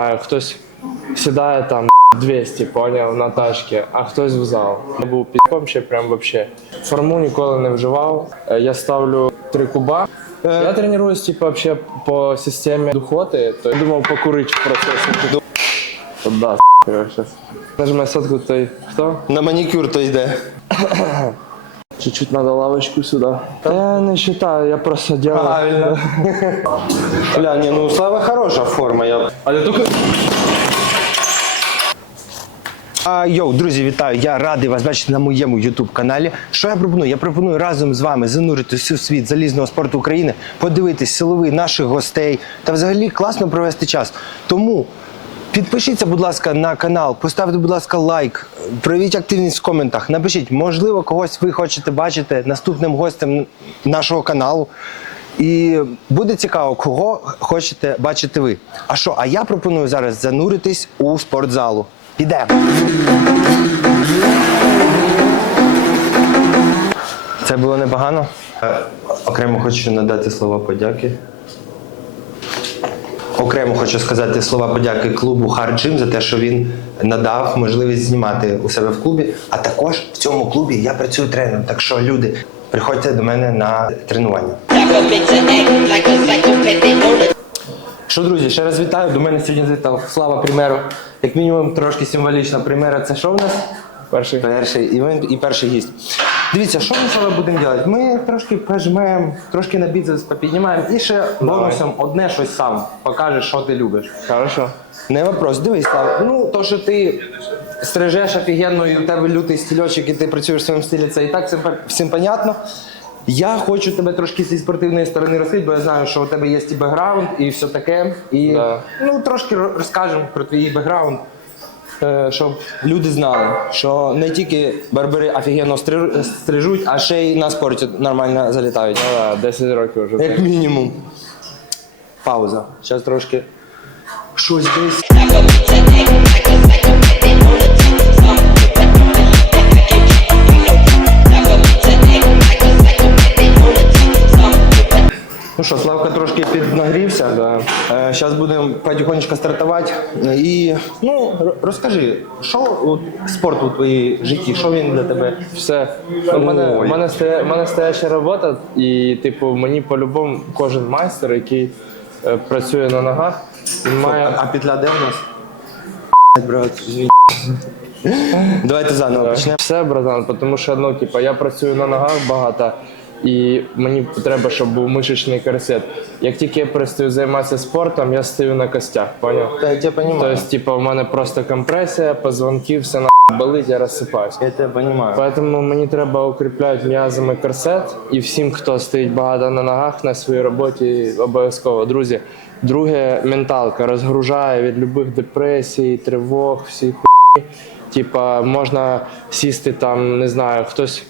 А хтось сідає там 200, поняв, на тачки, а хтось в зал. Я був підком ще прям вообще. Форму ніколи не вживав. Е, Я ставлю три куба. Я тренуюсь, типу, вообще по системі духоти, то я думав покурити в процесі. Да, я. Нажимай сотку, той хто? На манікюр то йде. Чуть-чуть надо лавочку сюда. Я не считаю, я просто делаю. Правильно. Бля, ні, ну у Слави хороша форма. Я... Але тільки А, йоу, друзі, вітаю! Я радий вас бачити на моєму youtube каналі. Що я пропоную? Я пропоную разом з вами зануритися у світ залізного спорту України, подивитись силовий наших гостей та взагалі класно провести час. Тому підпишіться, будь ласка, на канал, поставте, будь ласка, лайк, проявіть активність в коментах. Напишіть, можливо, когось ви хочете бачити наступним гостем нашого каналу. І буде цікаво, кого хочете бачити ви. А що? А я пропоную зараз зануритись у спортзалу. Підемо. Це було непогано. Е, Окремо хочу надати слова подяки. Окремо хочу сказати слова подяки клубу Hard Gym за те, що він надав можливість знімати у себе в клубі. А також в цьому клубі я працюю тренером. Так що, люди, приходьте до мене на тренування. Що, друзі, ще раз вітаю. До мене сьогодні завітав Слава Примеру. Як мінімум, трошки символічна примера. Це що в нас? перший. Перший івент і перший гість. Дивіться, що ми зараз будемо робити? Ми трошки пожмемо, трошки на біцепс попіднімаємо і ще бонусом одне щось сам покажеш, що ти любиш. Хорошо. Не вопрос, дивись, Слав. Ну, то, що ти стрижеш офігенно, і у тебе лютий стільочок, і ти працюєш в своєму стилі, це і так всім, пон- всім понятно. Я хочу тебе трошки зі спортивної сторони розкрити, бо я знаю, що у тебе є і бекграунд, і все таке. І Да. ну, трошки розкажемо про твій бекграунд, щоб люди знали, що не тільки барбери офігенно стри- стрижуть, а ще й на спорті нормально залітають. Ну 10 років вже. Як мінімум. Пауза. Зараз трошки щось десь. Ну що, Славка трошки піднагрівся. Да. Зараз будемо потихонечку стартувати. І ну, розкажи, що от, спорт у твоїй житті, що він для тебе? Все. У мене, Ой. мене, стоя, мене стояча робота, і типу мені по-любому кожен майстер, який е, працює на ногах, він має. а петля де у нас? Брат, звінь. Давайте заново почнемо. Все, братан, тому що ну, типу, я працюю на ногах багато, і мені треба, щоб був мишечний корсет. Як тільки я перестаю займатися спортом, я стою на костях, поняв? Так, я розумію. Тобто, типу, в мене просто компресія, позвонки, все на болить, я розсипаюсь. Я тебе розумію. Поэтому мені треба укріпляти м'язами корсет, і всім, хто стоїть багато на ногах на своїй роботі, обов'язково. Друзі, друге менталка розгружає від любих депресій, тривог, всіх хуйні. Типа можна сісти там, не знаю, хтось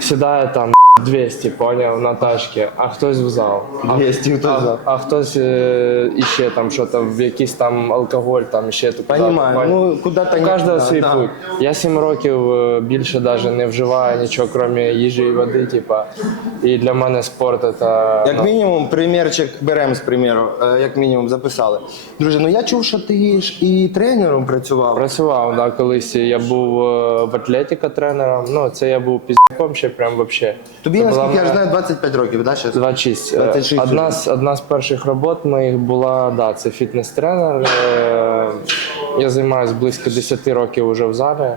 сідає там 200, поняв, на тачки, а хтось в зал. А 200 хтось в зал. а, а хтось е, іще там що там в якийсь там алкоголь, там ще туди. Понімаю. поняв? Ну, куди-то У не- кожного свій да. путь. Я сім років е, більше навіть не вживаю нічого, крім їжі і води. Типа. І для мене спорт це Як мінімум, примірчик беремо з приміру, е, як мінімум записали. Друже, ну я чув, що ти ж і тренером працював. працював. Да, колись я був е, в атлетика тренером. Ну це я був піздком ще прям вообще. Тобі, Це була наскільки я ж знаю, 25 років, да, зараз? 26. Е, 26 Одна з, одна з перших робот моїх була, да, це фітнес-тренер. Е, Я займаюся близько 10 років уже в залі.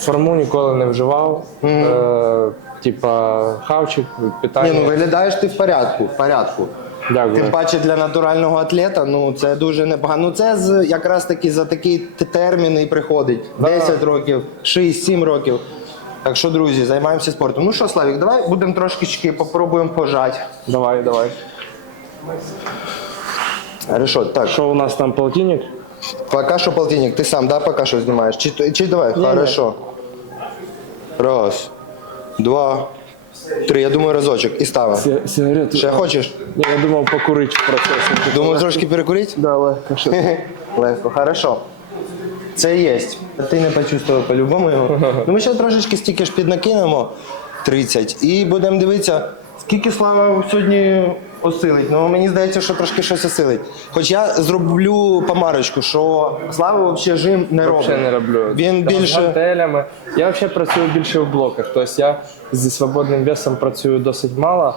Форму ніколи не вживав. Е, Типа хавчик, питання. Ні, ну виглядаєш ти в порядку, в порядку. Дякую. Тим паче для натурального атлета, ну це дуже непогано. Ну це з якраз таки за такий т- термін і приходить. 10 років, 6-7 років. Так що, друзі, займаємося спортом. Ну що, Славік, давай будемо трошки попробуємо пожати. Давай, давай. Хорошо, так. Що у нас там полтинник? Пока що полтинник, ти сам, да, пока що знімаєш? Чи, чи давай? Хорошо. Раз, два, три. Я думаю, разочок. І ставимо. Сигарету. Ще хочеш? Ні, я думав покурити в процесі. Думаю, трошки перекурити? Да, легко. Легко, хорошо. Це є. Ти не почувствував по-любому його. Ну ми ще трошечки стільки ж піднакинемо 30 і будемо дивитися, скільки слава сьогодні осилить. Ну мені здається, що трошки щось осилить. Хоч я зроблю помарочку, що Слава взагалі жим не робить. Не роблю. Він Там, з більше. гантелями. Я взагалі працюю більше в блоках. Тобто я зі свободним весом працюю досить мало.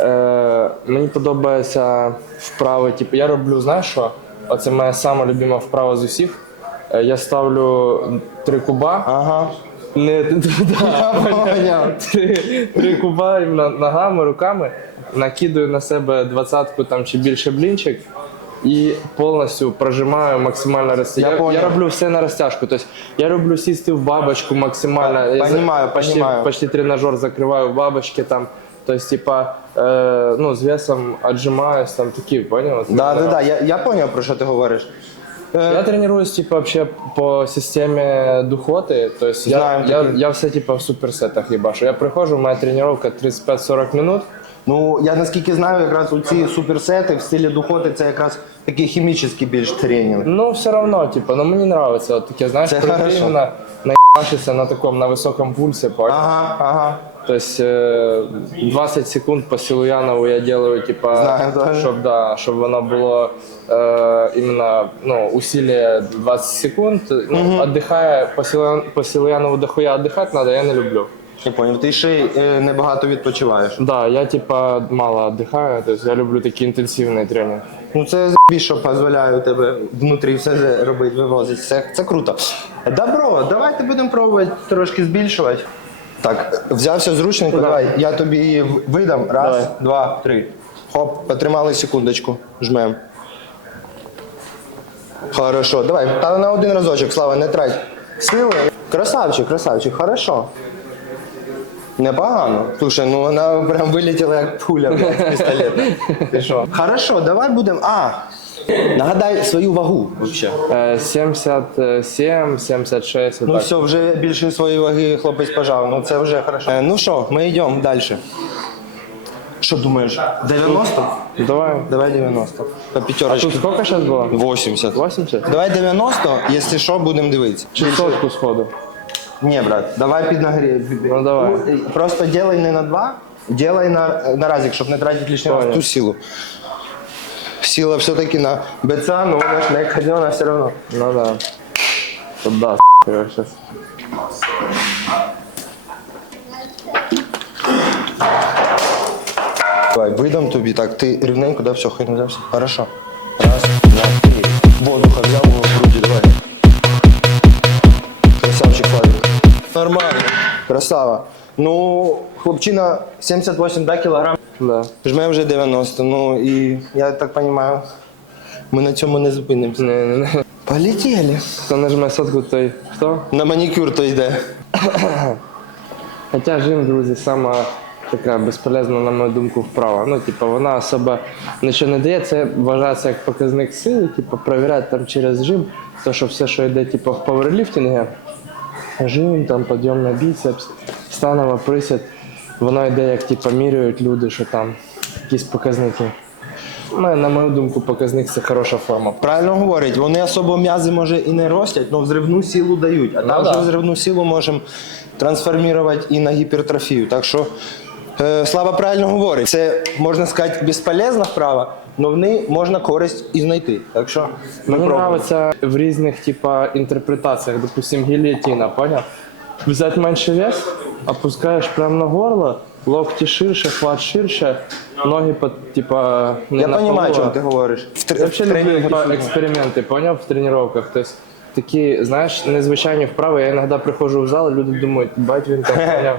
Е, мені подобається вправи. Типу, я роблю, знаєш що? Оце моя сама любима вправа з усіх. Е, я ставлю три куба. Ага. Не, да, поняв. три, три куба ногами, руками, накидаю на себе двадцятку там чи більше блінчик і повністю прожимаю максимально розтяжку. Я Я, я, роблю все на розтяжку. Тобто я роблю сісти в бабочку максимально. Я за- Понимаю, почти, понимаю. почти тренажер закриваю в бабочке там. Тобто, типа, е, ну, з весом отжимаюсь, там такі, понял? Да, да, да. Я, я поняв, про що ти говориш. Е, Я тренируюсь, типа, вообще по системе духоты. То есть я, Знаем я, такие. я все типа в суперсетах ебашу. Я прихожу, моя тренировка 35-40 минут. Ну, я наскільки знаю, якраз у ці суперсети в стилі духоти це якраз такий хімічний більш тренінг. Ну, все равно, типа, ну мені нравится вот таке, знаешь, Это противно хорошо. наебашиться на таком, на высоком пульсе, понял? Ага, ага. То есть э, 20 секунд по Силуянову я делаю, типа, Знаю, тоже. щоб, да, щоб воно було э, іменно, ну, усилие 20 секунд. Ну, отдыхая, по, Силуян, по Силуянову дохуя отдыхать надо, я не люблю. Я поняв. Ти ще й е, небагато відпочиваєш. Да, я типа мало отдыхаю, то есть я люблю такий інтенсивний тренінг. Ну це з***і, що дозволяє тебе внутрі все це робити, вивозити. Це, це круто. Добро, давайте будемо пробувати трошки збільшувати. Так, взявся зручненько, давай. Я тобі її видам. Раз, Давай. два, три. Хоп, потримали секундочку. Жмем. Хорошо, давай. Та на один разочок, Слава, не трать. Сили. Красавчик, красавчик, хорошо. Непогано. Слушай, ну вона прям вилетіла як пуля блядь, з пістолета. Ти що? Хорошо, давай будемо. А! Нагадай свою вагу взагалі. Е, 77, 76, Ну все, вже більше своєї ваги хлопець пожав. Ну це вже хорошо. Е, ну що, ми йдемо далі. Що думаєш? 90? Давай. Давай 90. По Тут п'ятерочці. сколько сейчас было? 80. 80? Давай 90, якщо що, будемо дивитися. Чи сотку сходу? Ні, брат, давай піднагрій. Ну, давай. Просто делай не на два, делай на, на разик, щоб не тратити лишній раз Понял. ту силу. Сила все-таки на БЦ, но вона ж не ходила все одно. Ну да. Тут да, я сейчас. Давай, видам тобі, так, ти рівненько, да, все, хай не взявся. Хорошо. Раз, два, три. Воздуха взяв в груді, давай. Красавчик, Славик. Нормально. Красава. Ну, хлопчина 78 да, кілограм. Да. Жме вже 90. Ну і я так розумію, ми на цьому не зупинимося. Не, не, не. Полетіли. Хто нажме сотку, той хто? На манікюр то йде. Хоча жим, друзі, сама така безполезна, на мою думку, вправа. Ну, типу, вона особо нічого не дає. Це вважається як показник сили, типу, перевіряти там через жим, то що все, що йде типу, в пауерліфтингі, жим, там підйом на біцепс, станова, присід, воно йде, як типу, міряють люди, що там якісь показники. Ну, на мою думку, показник це хороша форма. Правильно говорить, вони особо м'язи може і не ростять, але взривну силу дають. А там Ну да. вже взривну силу можемо трансформувати і на гіпертрофію. Так що е, Слава правильно говорить. Це можна сказати безполезна вправа, але в неї можна користь і знайти. Так що ми Мені нравится в різних типа интерпретациях, допустим, гильотина, понял? Взять меньше вес, опускаешь прямо на горло, локти ширше, хват ширше, ноги под, типа не Я на розумію, о полу, чому а- ти говориш. В, тр- Я в вообще люблю тренінгі типа, понял, в тренировках. То есть такі, знаєш, незвичайні вправи. Я іноді приходжу в зал, і люди думають, бать він там поняв,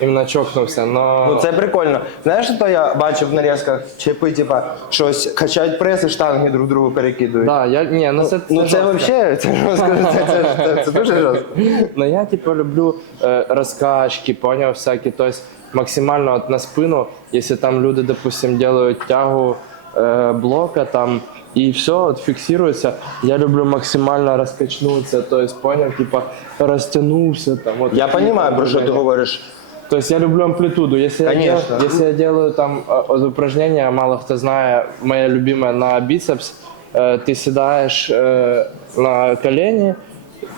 іменно чокнувся. Но... Ну це прикольно. Знаєш, що я бачив в нарізках? Чипи, типа, щось качають преси, штанги друг другу перекидують. Да, я, ні, ну це, Ну це жорстко. взагалі, це, це, це, це, це дуже жорстко. Но я типа люблю э, раскачки, понял, всякие, то есть максимально вот на спину, если там люди, допустим, делают тягу э, блока там и все вот фиксируется, я люблю максимально раскачнуться, то есть понял, типа растянулся там. Вот Я розумію, про що ти говориш. То есть я люблю амплитуду. Если, я, Конечно. делаю, если я делаю там э, вот упражнение, мало кто знает, моя любимая на бицепс, э, ты седаешь э, на колени,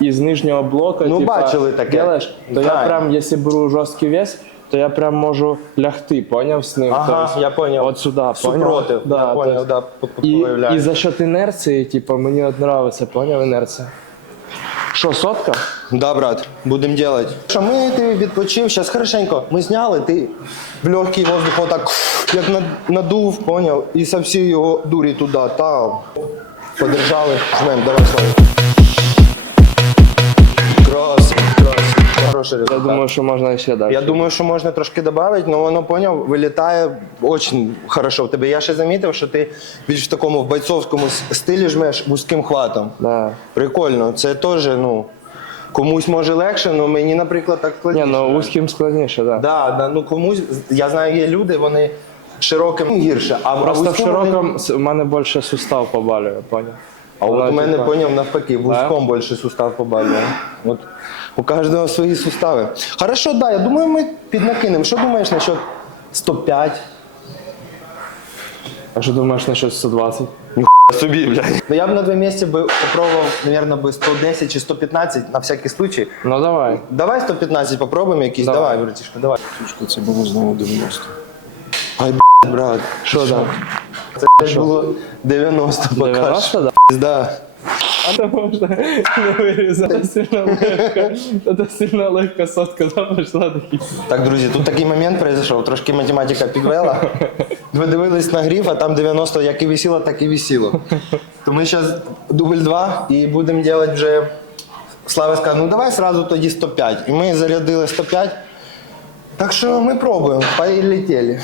из нижнего блока Ну, типа, бачили таке. делаешь, то я Знаю. прям, если беру жесткий вес, то я прям можу лягти, поняв з ним. Ага, Тобто, я поняв. От сюди, поняв? Супротив, Да, я поняв, тобто, да, по- по- і, появляється. і за счет інерції, типу, мені от нравиться, поняв інерція. Що, сотка? Да, брат, будемо делать. Що ми ти відпочив, зараз хорошенько. Ми зняли, ти в легкий воздух отак, як надув, поняв, і со всі його дурі туди, там. Подержали, жмем, давай слава. Крас, Хороший Я думаю, що можна ще далі. Я думаю, що можна трошки додати, але воно поняв, вилітає дуже хорошо в тебе. Я ще замітив, що ти більш в такому в бойцовському стилі жмеш вузьким хватом. Да. Прикольно, це теж, ну, комусь може легше, але мені, наприклад, так Ні, складніше. ну вузьким складніше. Да. Да, да, ну комусь, я знаю, є люди, вони широким гірше, а Просто в вузьким вони- с- у мене більше сустав побалює, поняв? А от у мене поняв навпаки, вузьком більше сустав побалює. От у кожного свої сустави. Хорошо, да, я думаю, ми піднакинемо. Що думаєш насчет 105? А що думаєш насчет 120? Собі, блядь. Ну я б на твоєму місці би попробував, мабуть, би 110 чи 115 на всякий случай. Ну давай. Давай 115 попробуємо якийсь. Давай. Давай, братішка, давай. Сучка, це було знову 90. Ай, блядь, брат. Що там? Це було 90 поки 90, да? Да. А то можна не вирізати сильно легко. Та сильно легко сотка там пішла такі. Так, друзі, тут такий момент пройшов, трошки математика підвела. Ви дивились на гриф, а там 90 як і висіло, так і висіло. То ми зараз дубль 2 і будемо робити вже. Слава сказав, ну давай сразу тоді 105. І ми зарядили 105. Так що ми пробуємо, полетіли.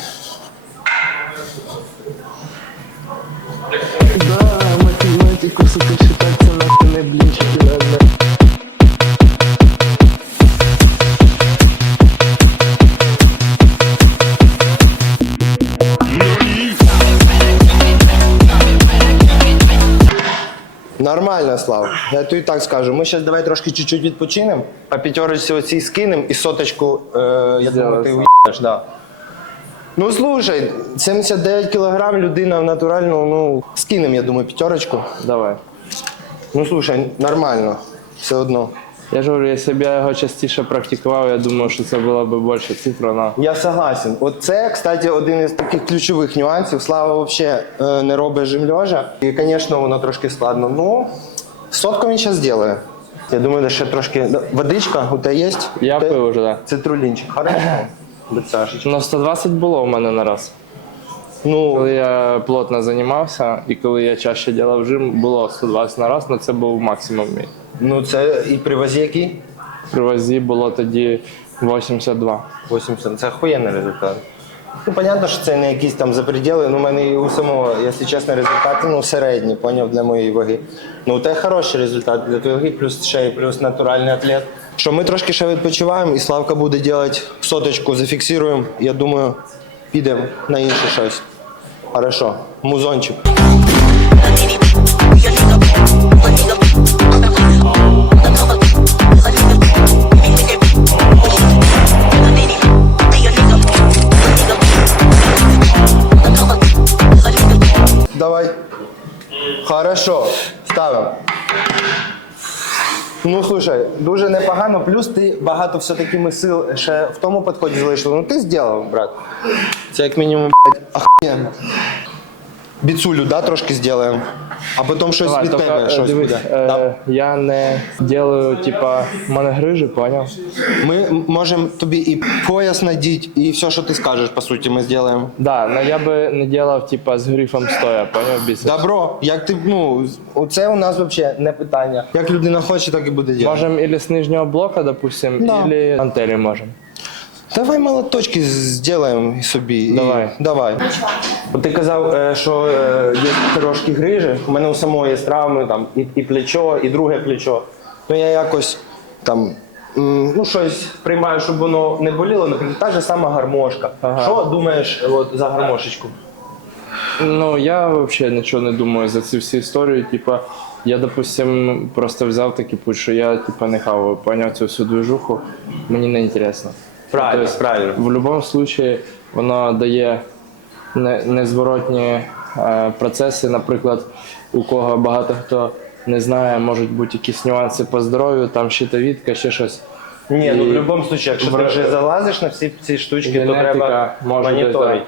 Математику, сука, считать це нахуй не блінчики надо. Нормально, Слава. Я тобі так скажу. Ми зараз давай трошки чуть-чуть відпочинемо, по п'ятерочці оцій скинемо і соточку, е, я думаю, ти уїдеш, да. Ну слушай, 79 кілограм людина натурально, ну, скинемо, я думаю, п'ятерочку. Давай. Ну слушай, нормально. Все одно. Я ж говорю, якщо б я його частіше практикував, я думаю, що це була б більша цифра на. Я согласен. От це, кстати, один із таких ключових нюансів. Слава взагалі е, не робить жим льожа. І, звісно, воно трошки складно. Ну, сотку він зараз зробить. Я думаю, де ще трошки. Водичка у тебе є? Я пив уже, так. Цитрулінчик. Хорошо. Ну 120 було у мене на раз. Ну, Коли я плотно займався і коли я чаще робив жим, було 120 на раз, але це був максимум мій. ну це і при вазі який? При вазі було тоді 82. 80. Це охуєнний результат. Ну, понятно, що це не якісь там запреділи, ну, у мене і у самого, якщо чесно, результати ну, середні, поняв, для моєї ваги. Ну, у тебе хороший результат для твоєї ваги, плюс ще й плюс натуральний атлет. Що ми трошки ще відпочиваємо, і Славка буде робити соточку, зафіксуємо. Я думаю, підемо на інше щось. Хорошо, музончик. Давай. Хорошо, ставимо. Ну слушай, дуже непогано. Плюс ти багато все-таки ми сил ще в тому підході залишив. Ну ти зробив, брат. Це як мінімум, блядь, ахуєнно. Біцулю, да, трошки зробимо. А потім щось Давай, від тільки, тебе е, щось дивись, буде. е, Да. я не делаю, типа, в мене грижі, поняв? Ми можемо тобі і пояс надіть, і все, що ти скажеш, по суті, ми зробимо. Да, но я би не делав, типа, з грифом стоя, поняв, біцепс. Добро, як ти, ну, це у нас взагалі не питання. Як людина хоче, так і буде робити. Можем или с нижнего блока, допустим, Да. или гантели можем. Давай молоточки зробимо собі. і- Давай. Давай. От ти казав, е, що е, є трошки грижі. У мене у самої є травми там і, і плечо, і друге плечо. Ну я якось там. м, Ну, щось приймаю, щоб воно не боліло, наприклад, та ж сама гармошка. Ага. Що думаєш от, за гармошечку? Ну, я вообще нічого не думаю за ці всі історії. Типа, я, допустим, просто взяв такий путь, що я типа не хаваю, поняв цю всю движуху, мені не інтересно. Правильно, Тобто, правильно. В будь-якому випадку воно дає незворотні е, процеси. Наприклад, у кого багато хто не знає, можуть бути якісь нюанси по здоров'ю, там щитовідка, ще щось. Ні, ну в будь-якому випадку, якщо ти вже залазиш на всі ці штучки, то треба моніторити.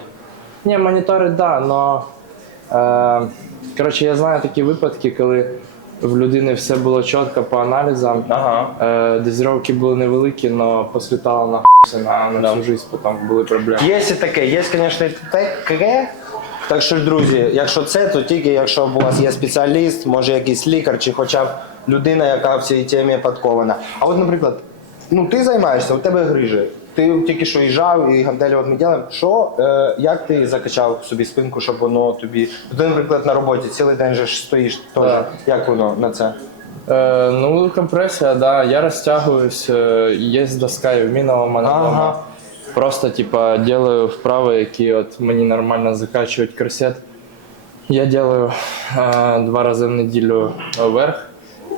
Ні, моніторить, да, но е, коротше, я знаю такі випадки, коли в людини все було чітко по аналізам. Ага. Е, дозировки були невеликі, але послітало на на, на всю життя, потім були проблеми. Є і таке, є, звісно, і таке. Так що друзі, якщо це, то тільки якщо у вас є спеціаліст, може якийсь лікар, чи хоча б людина, яка в цій темі подкована. А от, наприклад, ну ти займаєшся, у тебе грижі. Ти тільки що їжджав і гантелі от ми ділимо. Що, е, як ти закачав собі спинку, щоб воно тобі. Ти, наприклад, на роботі цілий день же ж стоїш теж. Як воно на це? Е, ну, компресія, да, я розтягуюсь, е, є доска і в у мене Ага. вдома. Просто, типа, делаю вправи, які от мені нормально закачують корсет. Я делаю е, два рази в неділю вверх.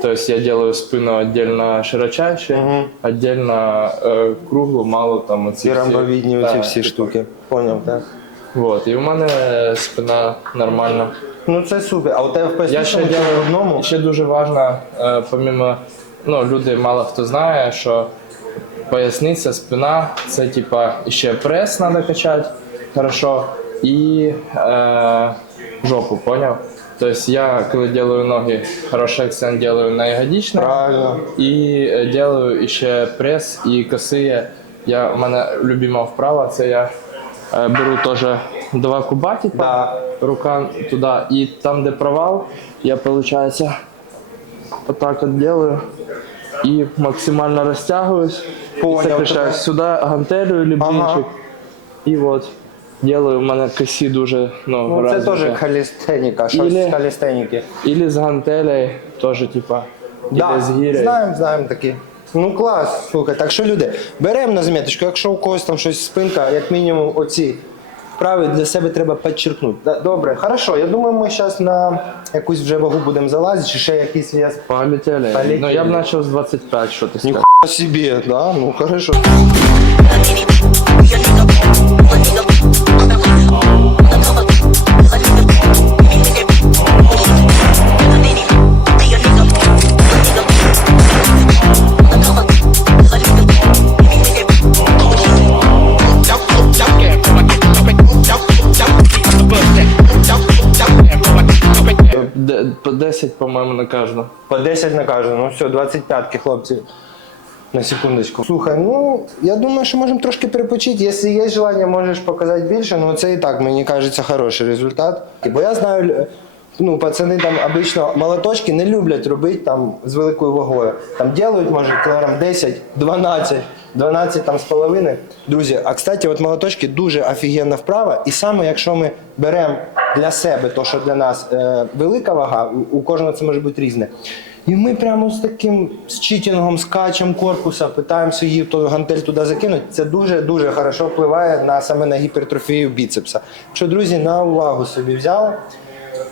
То есть я делаю спину отдельно широчайше, Мгм. отдельно е, круглу, мало там оці Ці рамбовідні Да, оці всі типа. штуки. Поняв, так. Вот, і у мене спина нормальна. Ну це супер. А у тебе в Я ще чи одному? ще дуже важливо, е, помимо, ну, люди мало хто знає, що поясниця, спина, це типа ще прес треба качати хорошо і е, жопу, поняв? Тобто я, коли делаю ноги, хороший акцент делаю на ягодичне Правильно. і е, делаю ще прес і косиє. Я, у мене любима вправа, це я беру теж два куба, типа, Да. рука туди, і там, де провал, я, виходить, отак от делаю і максимально розтягуюсь, Понял і сокращаюсь сюди гантелю или Ага. І от делаю, у мене косі дуже ну, Ну, це теж халістеніка, щось Ілі- з халістеніки. Или з гантелей, теж типа, Да, з гірей. знаємо, знаємо такі. Ну клас, слухай. Так що люди, беремо на заміточку, якщо у когось там щось спинка, як мінімум оці вправи для себе треба підчеркнути. Добре, хорошо. Я думаю, ми зараз на якусь вже вагу будемо залазити, чи ще якийсь вес. Полетели. Полетели. Ну, я б почав з 25, що ти сказав. По собі, да? Ну хорошо. 10, по-моему, на кожну. По 10 на кожну. Ну все, 25 хлопці. На секундочку. Слухай, ну я думаю, що можемо трошки перепочити. Якщо є желання, можеш показати більше, ну це і так, мені кажеться, хороший результат. Бо я знаю, ну, пацани там обично молоточки не люблять робити там з великою вагою. Там ділають, може, кілограм 10, 12, 12 там з половиною. Друзі, а кстати, от молоточки дуже офігенна вправа. І саме якщо ми беремо для себе, то що для нас е, велика вага, у, у кожного це може бути різне. І ми прямо з таким з читінгом, скачем корпуса, питаємося її то гантель туди закинути. Це дуже-дуже хорошо впливає на саме на гіпертрофію біцепса. Що, друзі, на увагу собі взяли.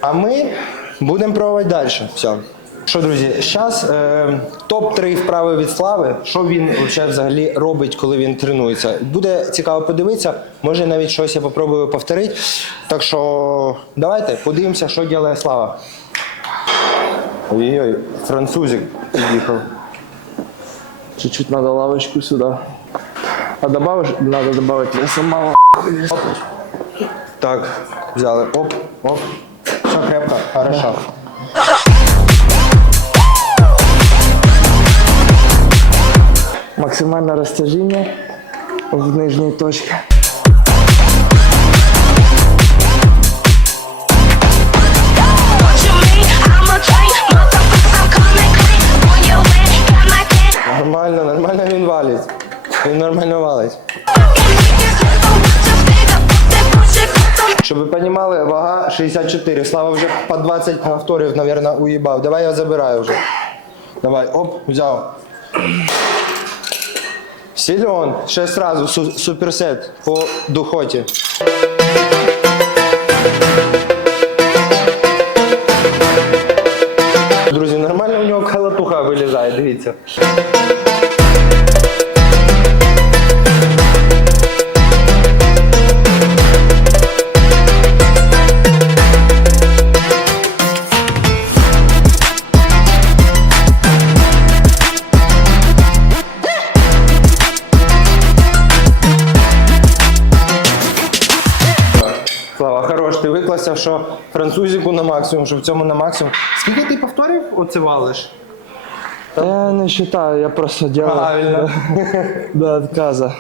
А ми будемо пробувати далі. Все. Що, друзі, зараз е, топ-3 вправи від слави. Що він взагалі робить, коли він тренується? Буде цікаво подивитися. Може навіть щось я попробую повторити. Так що давайте подивимося, що робить слава. Ой-ой, французик під'їхав. Чуть-чуть надо лавочку сюда. А добавишь? Надо добавить веса мало. Так, взяли. Оп, оп. Все крепко, хорошо. Максимальное растяжение в нижней точке. Нормально, нормально він валить. Він нормально валить. Щоб ви розуміли, вага 64. Слава вже по 20 повторів, мабуть, уїбав. Давай я забираю вже. Давай, оп, взяв. Сильон. Ще сразу су- суперсет по духоті. Друзі, нормально у нього халатуха вилізає, дивіться. Що французику на максимум, що в цьому на максимум. Скільки ти повторів оце валиш? Я не считаю, я просто делаю. Правильно. До отказа.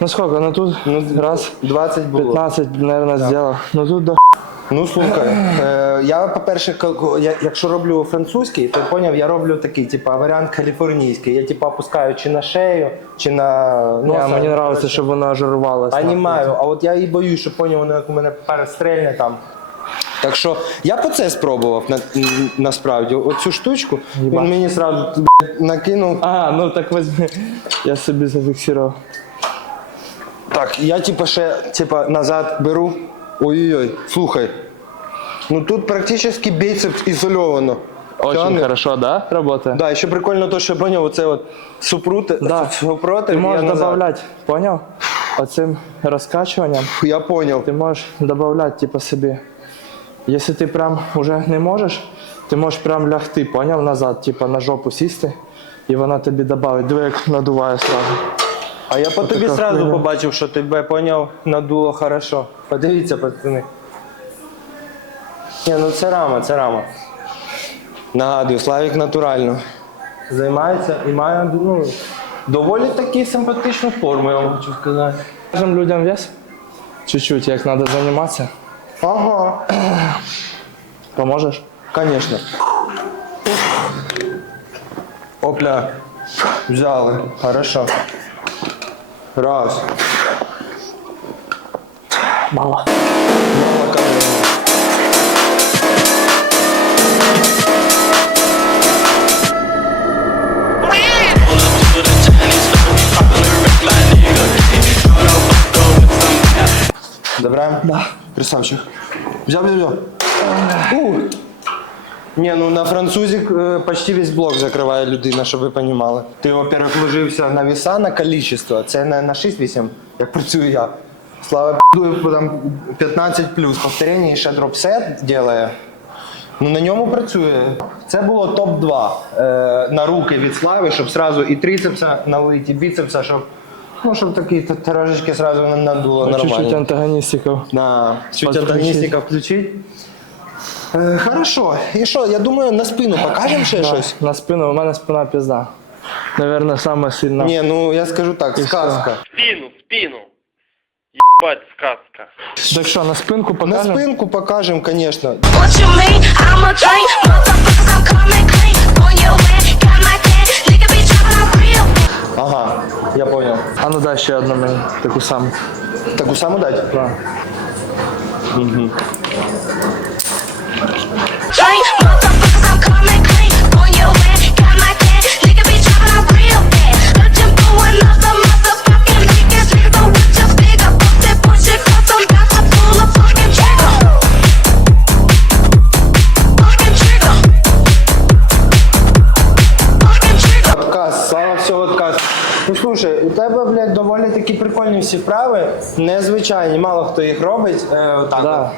Ну сколько? Ну тут ну, раз 20 було. 15, наверное, сделал. Ну тут до Ну слухай, е, я, по-перше, я- якщо роблю французький, то поняв, я роблю такий, типа, варіант каліфорнійський. Я типа опускаю чи на шею, чи на Не, носа. мені нравится, щоб вона ожирвалась. Понімаю, а от я і боюсь, що поняв, воно як у мене перестрельне там. Так що я по це спробував на, насправді. Оцю штучку він мені сразу блядь, накинув. А, ну так возьми. Я собі зафіксував. Так, я типа ще типа назад беру. Ой-ой-ой, слухай. Ну тут практично біцепс ізольовано. Очень хорошо, да, работает? Да, і ще прикольно то, що я поняв, оце от супрути, Да. супроти. Ти можеш я назад. додавати, понял? Оцим розкачуванням Я поняв. ти можеш додавати, типа, собі. Якщо ти прям уже не можеш, ти можеш прям лягти, поняв, назад, типа на жопу сісти, і вона тобі додавить. Диви, як надуває сразу. А я по тобі така сразу хуйня. побачив, що тебе поняв, надуло хорошо. Подивіться, пацани. Ні, ну це рама, це рама. Нагадую, Славік натурально. Займається і має ну, доволі таки симпатичну форму, я вам хочу сказати. Кажем людям вес, чуть-чуть, як треба займатися. Ага. Поможеш? Конечно. Опля. Взяли. Хорошо. Раз. Мало. Мало. Добре? Да. Красавчик. Взяв, взяв, взяв. У. Не, ну на французик е, почти весь блок закриває людина, щоб ви розуміли. Ти, во-первых, вложився на веса, на количество. Це не на 6-8, як працюю я. Слава пі***ю, там 15 плюс повторення і ще дропсет ділає. Ну на ньому працює. Це було топ-2 е, на руки від слави, щоб сразу і трицепса налити, і біцепса, щоб, ну, щоб такі т- трошечки сразу на- надуло Чуть-чуть нормально. антагоністиків. На чуть антагоністика включить. Е, хорошо. І що, я думаю, на спину покажемо ще щось? На спину, у мене спина пізда. Наверное, саме сильна. Ні, ну я скажу так, сказка. спину, спину. Ебать, сказка. Так що, на спинку На покажемо? спинку покажемо, звісно. What you mean? I'm a train, motherfuckers, I'm coming clean. On your way, got my Ага, я понял. А ну дай ще одну мені, таку саму. Таку саму дати? Да. Train, тебе, блядь, доволі такі прикольні всі вправи, незвичайні, мало хто їх робить. Е, отак. Да.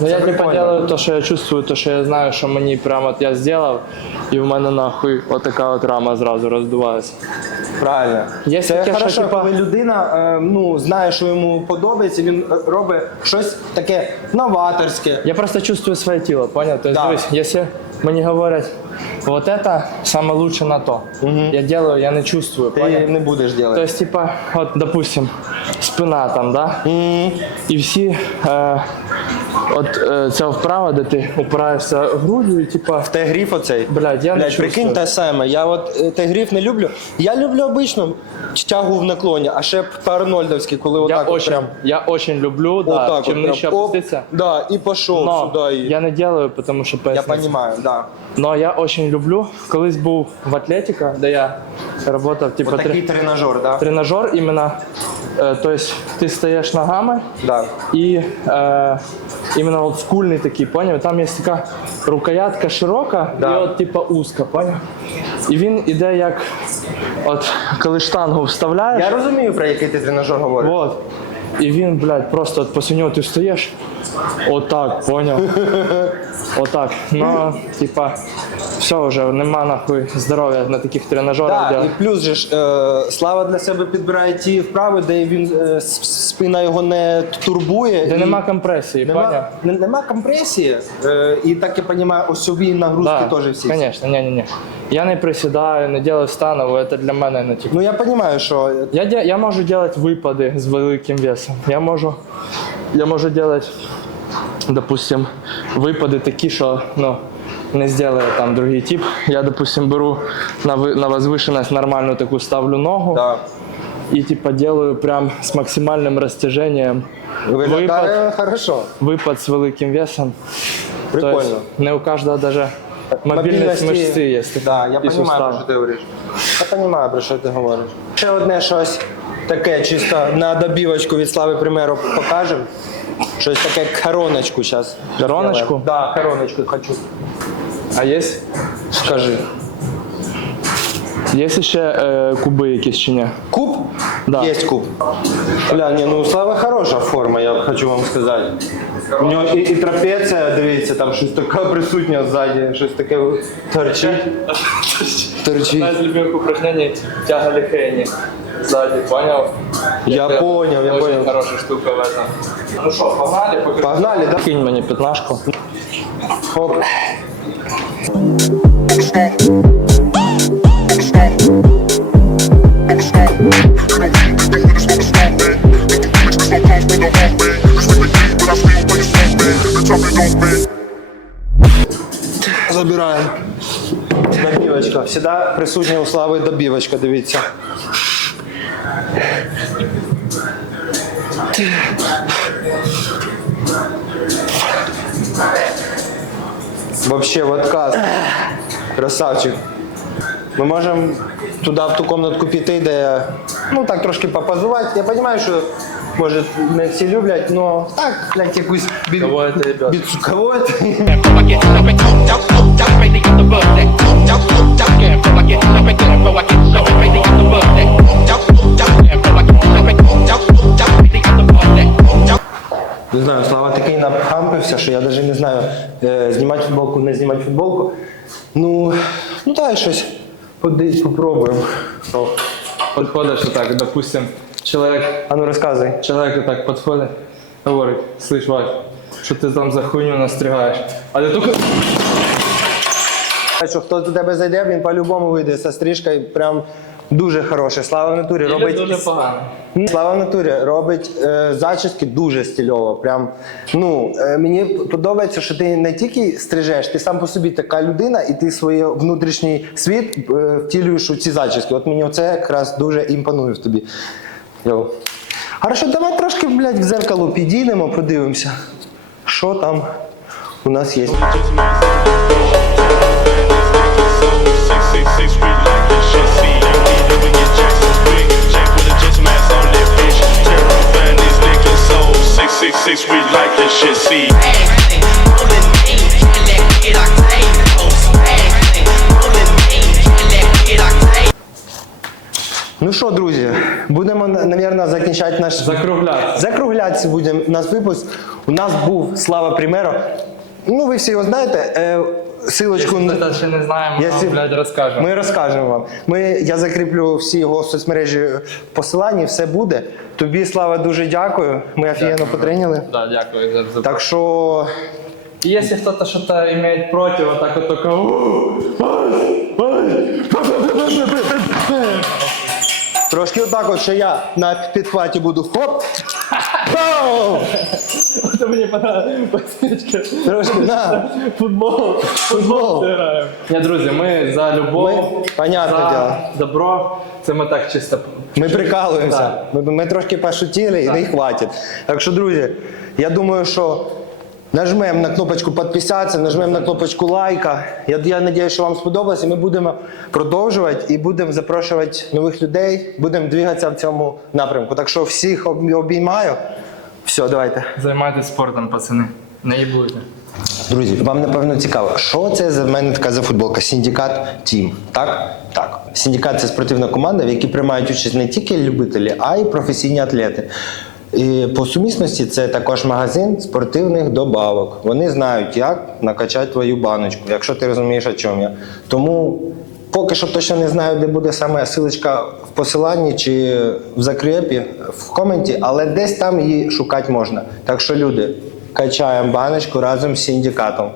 Ну я типа делаю то, що я чувствую, то, що я знаю, що мені прямо от я зробив, і в мене нахуй отака от рама зразу роздувається. Правильно. Є Це таке, що, типа- коли людина е, ну, знає, що йому подобається, він робить щось таке новаторське. Я просто чувствую своє тіло, понял? То есть, Да. дивись, якщо мені говорять, вот это самое лучше на то, я делаю, я не чувствую, Ты понял? не будеш То есть, типа, вот, допустим, спина там, да? И все. е, от е, ця вправа, де ти упираєшся грудью, і типа. Тегріф оцей. Блядь, я не Блядь, прикинь чувствую. те саме. Я от е, тегріф не люблю. Я люблю обично тягу в наклоні, а ще по арнольдовськи, коли Я отак от очень, прям. я очень люблю, да, отак чим от нижче оп, опуститься. Да, і пішов Но сюди. І... я не делаю, потому що Я поясниця. розумію, да. Но я очень люблю. Колись був в Атлетика, де я працював, типу, От такий тре- тренажер, да? тренажер іменно. Е, то есть ти стаєш ногами Да. і е, іменно олдскульний такий, поняв? Там є така рукоятка широка Да. і от типа узка, поняв? І він іде як, от коли штангу вставляєш, Я розумію, про який ти тренажер говориш. вот, і він, блядь, просто от нього ти встаєш, отак, поняв? Отак. Ну, типа, все вже, нема нахуй здоров'я на таких тренажерах. Так, і плюс же ж е, Слава для себе підбирає ті вправи, де він е, спина його не турбує. Де і нема компресії, нема, поняв? не- нема компресії. Е, і так я розумію, осьові нагрузки теж всі. Конечно, ні, ні, ні. Я не присідаю, не делаю станову, це для мене не типу. Ну я розумію, що Я, де- я можу робити випади з великим весом. Я можу, я можу робити, допустим, випади такі, що ну, не зробить там другий тип. Я, допустим, беру на, ви- на возвышенность нормальну таку ставлю ногу да, і типа делаю прям з максимальним розтяженням випад, виглядає хорошо. випад з великим весом. Прикольно. Тобто не у кожного даже мобільність мишці є. Да, я і розумію, про що ти говориш. Я розумію, про що ти говориш. Ще одне щось таке, чисто на добівочку від Слави Примеру покажемо. Щось таке короночку зараз. Короночку? Так, да, короночку хочу. А є? Скажи. Є ще е, куби якісь чи ні? Куб? Да. Є куб. Бля, ні, ну у Слави хороша форма, я хочу вам сказати. У нього і, і трапеція, дивіться, там щось таке присутнє ззаді, щось таке торчить. Торчить. Одна з любимих упражнений тяга легені. Сзади, понял? Я Это понял, я очень понял. хорошая штука в этом. Ну что, погнали? покажи. Погнали, да? Кинь мені пятнашку. Хоп. Забираємо. Добівочка. Всегда присутня у Слави добівочка, дивіться. Вообще в отказ. Красавчик. Ми можемо туди в ту комнатку піти, де ну так трошки попазувати. Я розумію, що може не всі люблять, але так, блядь, якусь бі... Кого это, ребят? бі... Кого це? Не знаю, Слава такий напхампився, що я навіть не знаю, е, знімати футболку, не знімати футболку. Ну, ну дай щось. Подись, попробуємо. О, Подходишь вот так, допустим, человек, А ну розказуй. человек вот так подходит, говорит, слышь, Вась, что ты там за хуйню настригаешь? А ты только... Що хто до тебе зайде, він по-любому вийде зі стрижкою, прям дуже хороше. Слава в натурі робить. дуже погано. Слава в натурі робить е, зачіски дуже стильово. Прям, ну, е, мені подобається, що ти не тільки стрижеш, ти сам по собі така людина, і ти свій внутрішній світ е, втілюєш у ці зачіски. От мені це якраз дуже імпонує в тобі. Йоу. Хорошо, давай трошки, блядь, в зеркало підійдемо, подивимося, що там у нас є. Six six like this shit. See. Ну що, друзі, будемо, мабуть, закінчати наш Закругляться. Закруглятися будемо наш випуск. У нас був Слава Примеро. Ну, ви всі його знаєте. Е, силочку Если на- мы не знаємо, Якщо- вам, блядь, розкажемо. Ми розкажемо вам. Ми, я закріплю всі його соцмережі в посиланні, все буде. Тобі, Слава, дуже дякую. Ми офігенно потренили. Да, дякую за, за Так що Если кто-то щось має проти, против, вот так вот только... трошки отак, от, що я на підхваті буду хоп. Мне понравилось. Трошки на. Футбол. Футбол. Ні, друзі, ми за любов, понятне за діло. добро. Це ми так чисто. Ми прикалуємося. Ми, ми трошки пошутили і не хватить. Так що, друзі, я думаю, що нажмемо на кнопочку підписатися, нажмемо на кнопочку лайка. Я, я сподіваюся, що вам сподобалось, і ми будемо продовжувати і будемо запрошувати нових людей, будемо двигатися в цьому напрямку. Так що всіх обіймаю. Все, давайте. Займайтесь спортом, пацани. Не їбуйте. Друзі, вам напевно цікаво, що це за мене така за футболка? Синдикат Тім. Так? Так. Синдикат це спортивна команда, в якій приймають участь не тільки любителі, а й професійні атлети. І по сумісності це також магазин спортивних добавок. Вони знають, як накачати твою баночку, якщо ти розумієш, о чому я. Тому поки що точно не знаю, де буде саме силочка в посиланні чи в закрепі, в коменті, але десь там її шукати можна. Так що, люди, качаємо баночку разом з синдикатом.